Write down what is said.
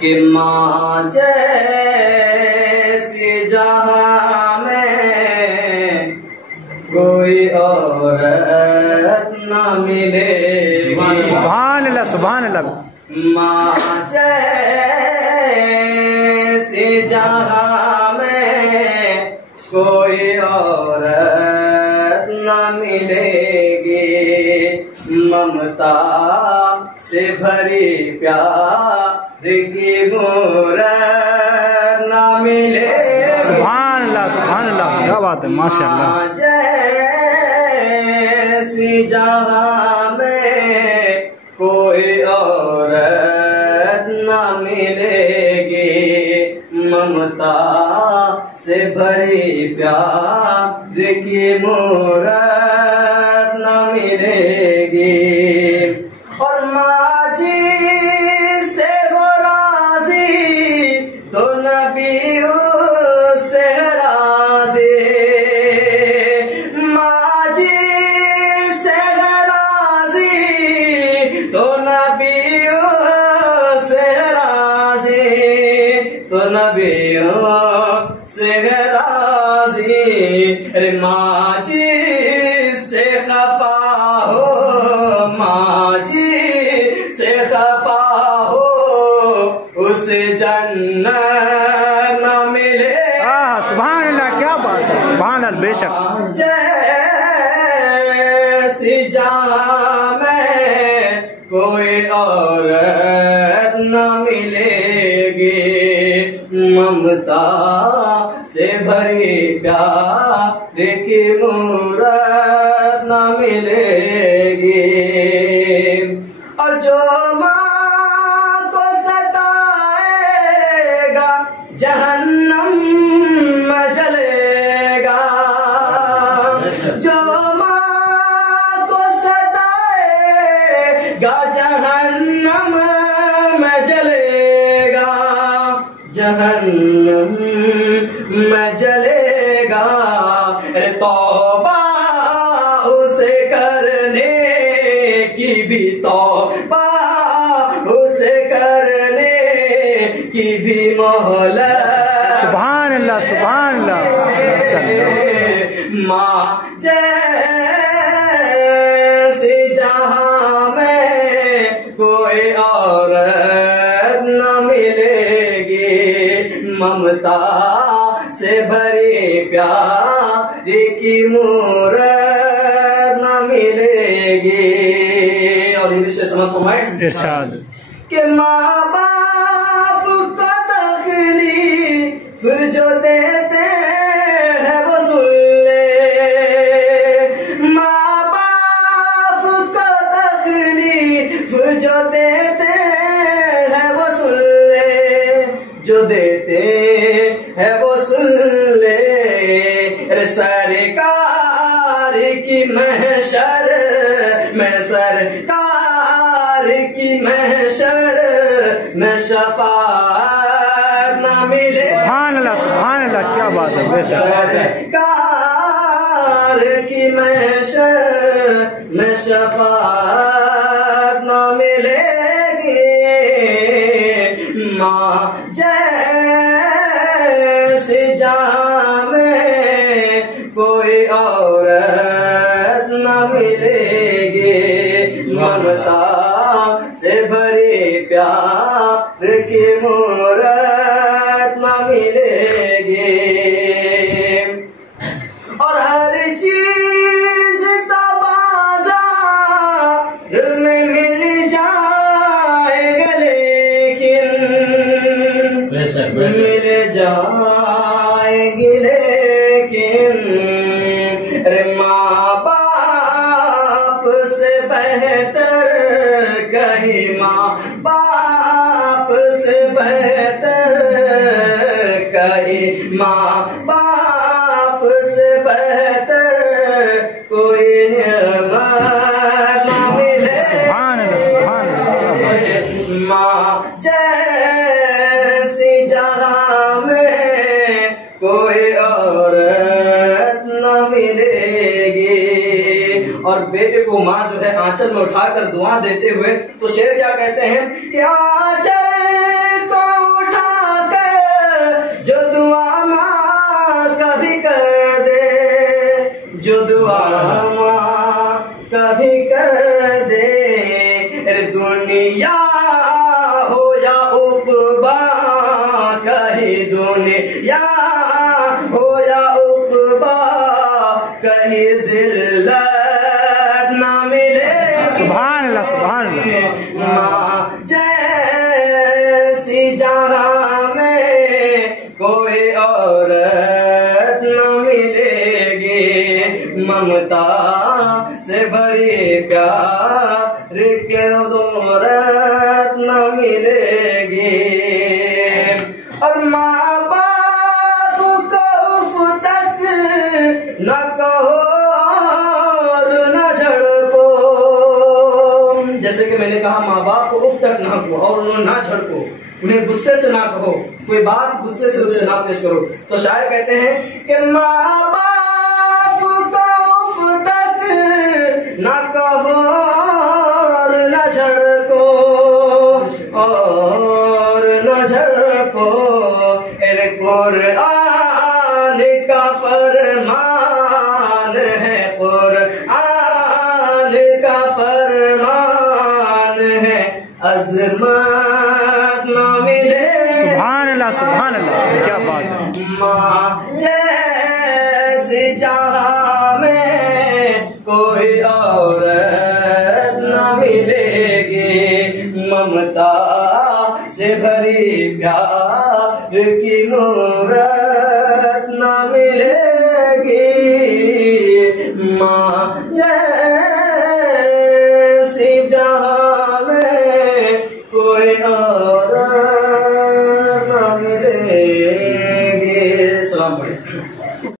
कि माँ जैसी जहाँ में कोई औरत न मिलेगी। सुभान अल्लाह सुभान अल्लाह। माँ जैसी जहाँ में कोई औरत न मिलेगी। ममता से भरी प्यार की मूरत न मिलेगी। सुभान अल्लाह क्या बात है माशाअल्लाह। जैसी जहाँ में कोई औरत न मिलेगी। ममता से भरी प्यार की मूरत न मिलेगी। और माँ जी से हो राजी तो नबी उससे राजी। माँ जी से राजी तो नबी उससे राजी। तो नबी से राजी। अरे माँ जी से खफा हो, माँ जी से खफा हो, उसे जन्नत न मिले। सुभान अल्लाह क्या बात है सुभान अल्लाह। बेशक जैसी जहाँ में कोई औरत न मिलेगी। ममता से भरी प्यार की मूरत न मिलेगी। और जो माँ को सताएगा जहन्नम में जलेगा। जो माँ को सताएगा जहन्नम में जलेगा। जहन्नम में जलेगा। तौबा उसे करने की भी तौबा उसे करने की भी मोहलत। सुभान अल्लाह सुभान अल्लाह। माँ जैसी जहाँ में कोई औरत न मिलेगी। ममता से भरी प्यार की मूरत न मिलेगी। और ये विषय समझ को मैं इरशाद कि माँ बाप को तकलीफ जो देते हैं वो सुन ले। माँ बाप को तकलीफ जो देते हैं वो सुन ले। जो देते है वो सुन ले। सरकार की महशर में सरकार की महशर में शफाअत न मिले। सुभान अल्लाह क्या बात है। बेशक सरकार की महशर में शफाअत न मिलेगी। माँ जैसी जहाँ में कोई औरत न मिलेगी। ममता से भरी प्यार की मूरत न मिलेगी। और हर चीज तो बाजार में मिल जाएगा लेकिन मिल जाएगी लेकिन। अरे माँ बाप से बेहतर कहीं माँ बाप से बेहतर कहीं माँ बाप से बेहतर कोई नियमत न मिले। माँ जैसी जहाँ में कोई औरत न मिलेगी। और बेटे को माँ जो है आंचल में उठाकर दुआ देते हुए तो शेर क्या कहते हैं कि आंचल को सुभान अल्लाह। माँ जैसी जहाँ में कोई औरत न मिलेगी, ममता से भरी प्यार की औरत न मिलेगी। और माँ बाप को उफ तक न कहो और न झड़को, जैसे कि मैंने कहा माँ बाप को उफ तक ना कहो और उन्हें ना झड़को, उन्हें गुस्से से ना कहो, कोई बात गुस्से से उससे ना पेश करो। तो शायर कहते हैं कि माँ बाप को उफ तक ना कहो और न झड़को और न झड़को। कुरान का फरमान है, कुरान का फरमान है, अज़मत न मिले। सुभान अल्लाह, सुभान अल्लाह, क्या बात है। माँ जैसी जहाँ में कोई औरत न मिलेगी, ममता से भरी प्यार की नूरत न मिलेगी। माँ जैसी जहाँ में कोई औरत न मिलेगी। सलाम पढ़े।